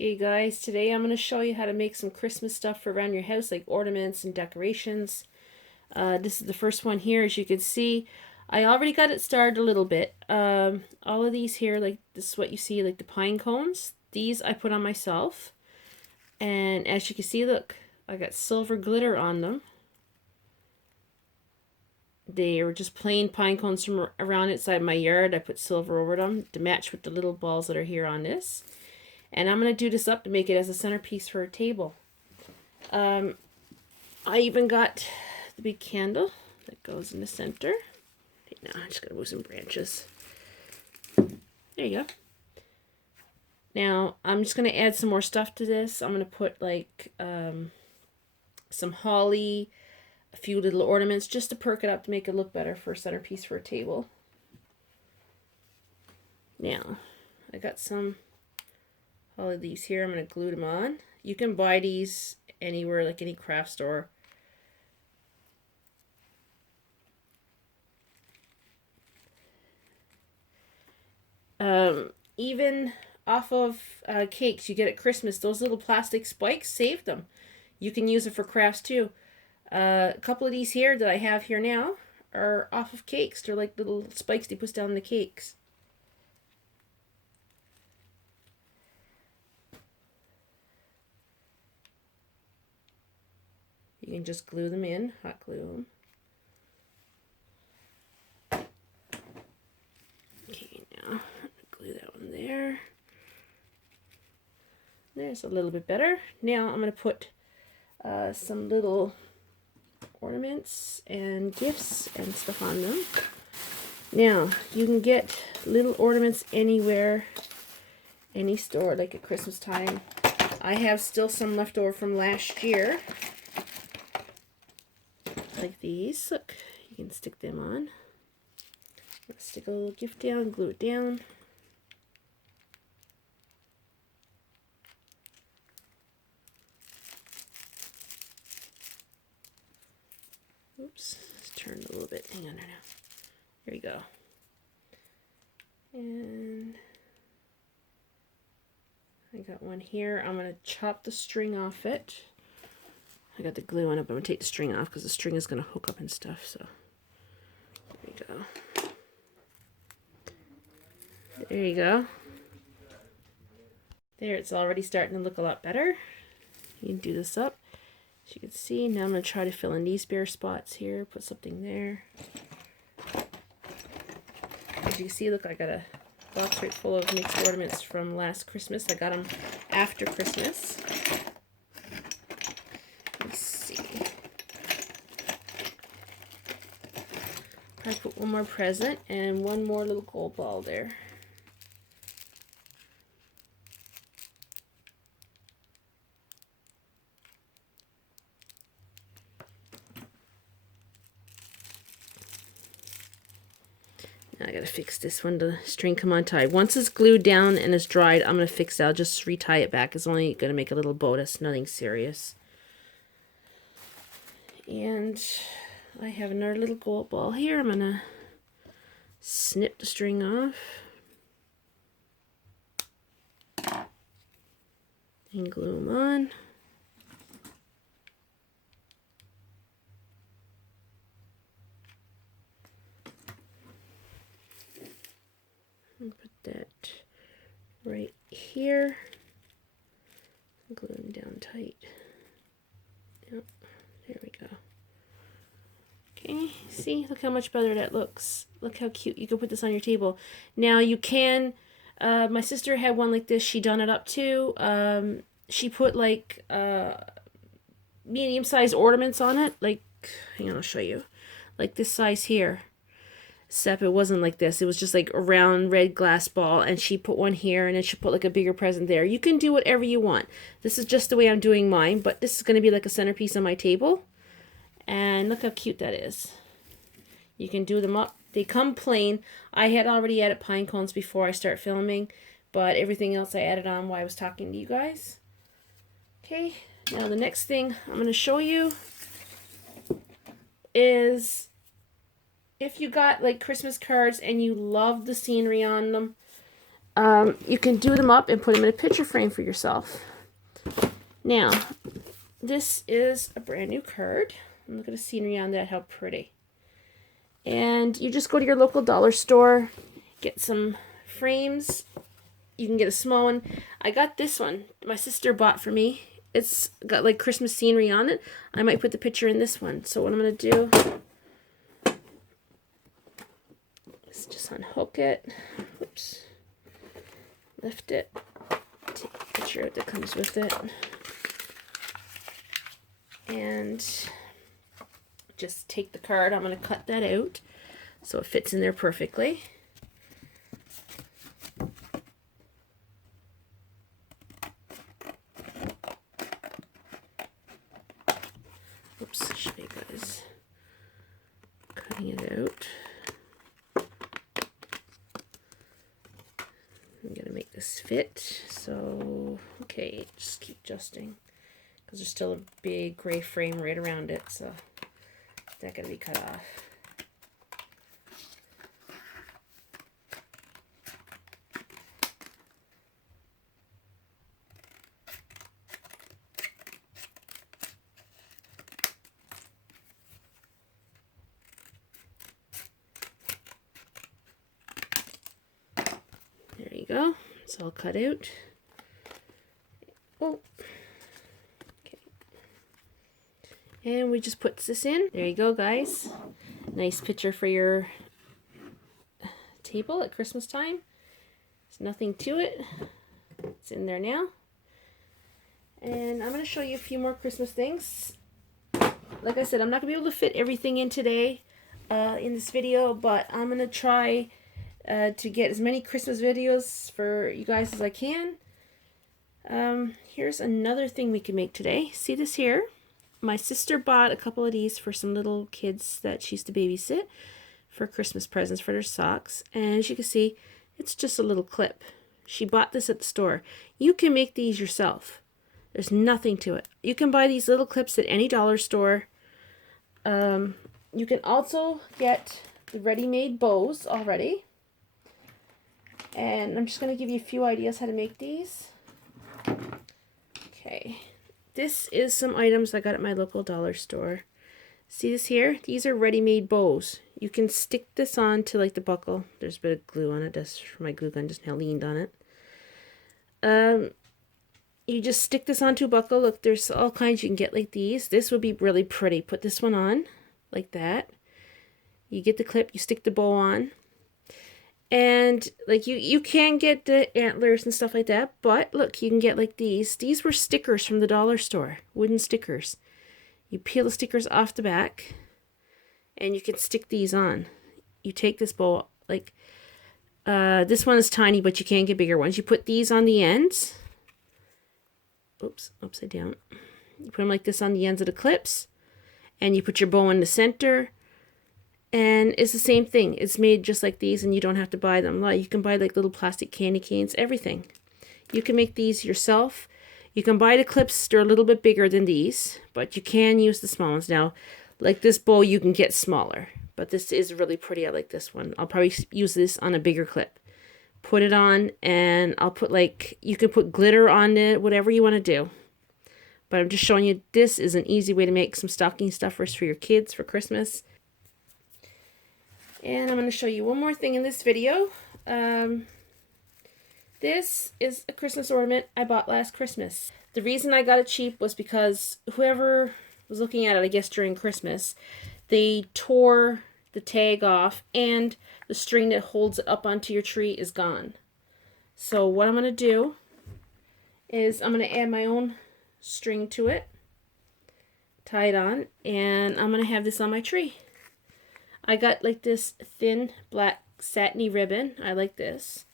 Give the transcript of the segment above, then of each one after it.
Okay guys, today I'm going to show you how to make some Christmas stuff for around your house, like ornaments and decorations. This is the first one here. As you can see, I already got it started a little bit. All of these here, like this is what you see, like the pine cones. These I put on myself. And as you can see, look, I got silver glitter on them. They are just plain pine cones from around inside my yard. I put silver over them to match with the little balls that are here on this. And I'm going to do this up to make it as a centerpiece for a table. I even got the big candle that goes in the center. Okay, now I'm just going to move some branches. There you go. Now I'm just going to add some more stuff to this. I'm going to put like some holly, a few little ornaments just to perk it up to make it look better for a centerpiece for a table. Now I got some all of these here. I'm going to glue them on. You can buy these anywhere, like any craft store. Even off of cakes you get at Christmas, those little plastic spikes, save them. You can use it for crafts too. A couple of these here that I have here now are off of cakes. They're like little spikes they put down in the cakes. You can just glue them in, hot glue them. Okay, now glue that one there. There's a little bit better. Now I'm going to put some little ornaments and gifts and stuff on them. Now, you can get little ornaments anywhere, any store, like at Christmas time. I have still some left over from last year. Like these. Look, you can stick them on. Stick a little gift down, glue it down. Oops, it's turned a little bit. Hang on there now. There you go. And I got one here. I'm going to chop the string off it. I got the glue on it, but I'm going to take the string off because the string is going to hook up and stuff. So there you go. There you go. There, it's already starting to look a lot better. You can do this up. As you can see, now I'm going to try to fill in these bare spots here. Put something there. As you can see, look, I got a box right full of mixed ornaments from last Christmas. I got them after Christmas. Let's see. I put one more present and one more little gold ball there. Now I gotta fix this one, the string come untied. Once it's glued down and it's dried, I'm gonna fix it. I'll just retie it back. It's only gonna make a little bow. That's nothing serious. And I have another little gold ball here. I'm gonna snip the string off and glue them on. And put that right here. Glue them down tight. Yep, there we go. Okay, see, look how much better that looks. Look how cute. You can put this on your table. Now you can, my sister had one like this. She done it up too. She put like medium-sized ornaments on it. Like, hang on, I'll show you. Like this size here. Except it wasn't like this. It was just like a round red glass ball, and she put one here, and then she put like a bigger present there. You can do whatever you want. This is just the way I'm doing mine, but this is going to be like a centerpiece on my table. And look how cute that is. You can do them up. They come plain. I had already added pine cones before I start filming, but everything else I added on while I was talking to you guys. Okay, now the next thing I'm going to show you is, if you got like Christmas cards and you love the scenery on them, you can do them up and put them in a picture frame for yourself. Now, this is a brand new card. Look at the scenery on that, how pretty. And you just go to your local dollar store, get some frames. You can get a small one. I got this one. My sister bought for me. It's got like Christmas scenery on it. I might put the picture in this one. So what I'm going to do is just unhook it. Oops. Lift it. Take a picture that comes with it. And just take the card. I'm going to cut that out so it fits in there perfectly. Oops, show you guys. Cutting it out. I'm going to make this fit. So, okay, just keep adjusting. Because there's still a big gray frame right around it, so that got to be cut off. There you go. It's all cut out. Oh. And we just put this in. There you go, guys. Nice picture for your table at Christmas time. There's nothing to it. It's in there now. And I'm going to show you a few more Christmas things. Like I said, I'm not going to be able to fit everything in today in this video, but I'm going to try to get as many Christmas videos for you guys as I can. Here's another thing we can make today. See this here? My sister bought a couple of these for some little kids that she used to babysit for Christmas presents for their socks. And as you can see, it's just a little clip. She bought this at the store. You can make these yourself. There's nothing to it. You can buy these little clips at any dollar store. You can also get the ready-made bows already. And I'm just going to give you a few ideas how to make these. Okay. This is some items I got at my local dollar store. See this here? These are ready-made bows. You can stick this on to like the buckle. There's a bit of glue on it. That's for my glue gun just now leaned on it. You just stick this onto a buckle. Look, there's all kinds you can get like these. This would be really pretty. Put this one on like that. You get the clip, you stick the bow on. And like you can get the antlers and stuff like that, but look, you can get like these. These were stickers from the dollar store, wooden stickers. You peel the stickers off the back and you can stick these on. You take this bow, like this one is tiny, but you can get bigger ones. You put these on the ends. Oops, upside down. You put them like this on the ends of the clips and you put your bow in the center. And it's the same thing. It's made just like these and you don't have to buy them. You can buy like little plastic candy canes, everything. You can make these yourself. You can buy the clips. They're a little bit bigger than these, but you can use the small ones. Now, like this bow, you can get smaller, but this is really pretty. I like this one. I'll probably use this on a bigger clip. Put it on and I'll put like, you can put glitter on it, whatever you want to do. But I'm just showing you this is an easy way to make some stocking stuffers for your kids for Christmas. And I'm going to show you one more thing in this video. This is a Christmas ornament I bought last Christmas. The reason I got it cheap was because whoever was looking at it, I guess during Christmas, they tore the tag off and the string that holds it up onto your tree is gone. So what I'm going to do is I'm going to add my own string to it, tie it on, and I'm going to have this on my tree. I got like this thin black satiny ribbon. I like this.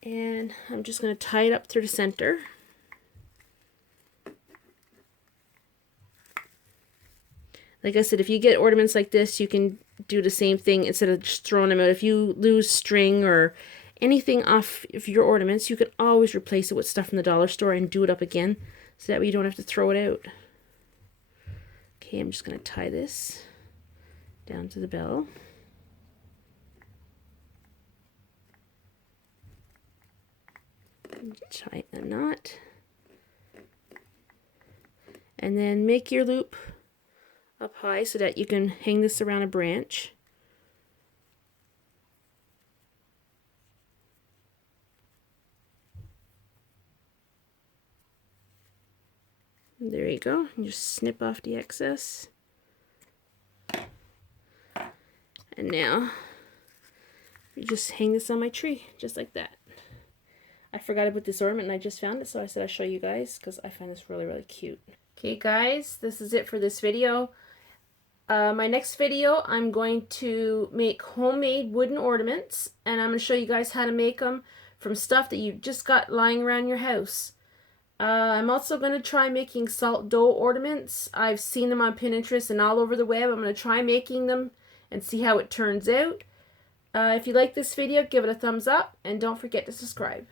And I'm just going to tie it up through the center. Like I said, if you get ornaments like this, you can do the same thing instead of just throwing them out. If you lose string or anything off of your ornaments, you can always replace it with stuff from the dollar store and do it up again. So that way you don't have to throw it out. Okay, I'm just going to tie this down to the bell. Tighten a knot. And then make your loop up high so that you can hang this around a branch. There you go. And just snip off the excess. And now you just hang this on my tree, just like that. I forgot to put this ornament and I just found it, so I said I'd show you guys because I find this really, really cute. Okay guys, this is it for this video. My next video, I'm going to make homemade wooden ornaments, and I'm going to show you guys how to make them from stuff that you just got lying around your house. I'm also going to try making salt dough ornaments. I've seen them on Pinterest and all over the web. I'm going to try making them and see how it turns out. If you like this video, give it a thumbs up and don't forget to subscribe.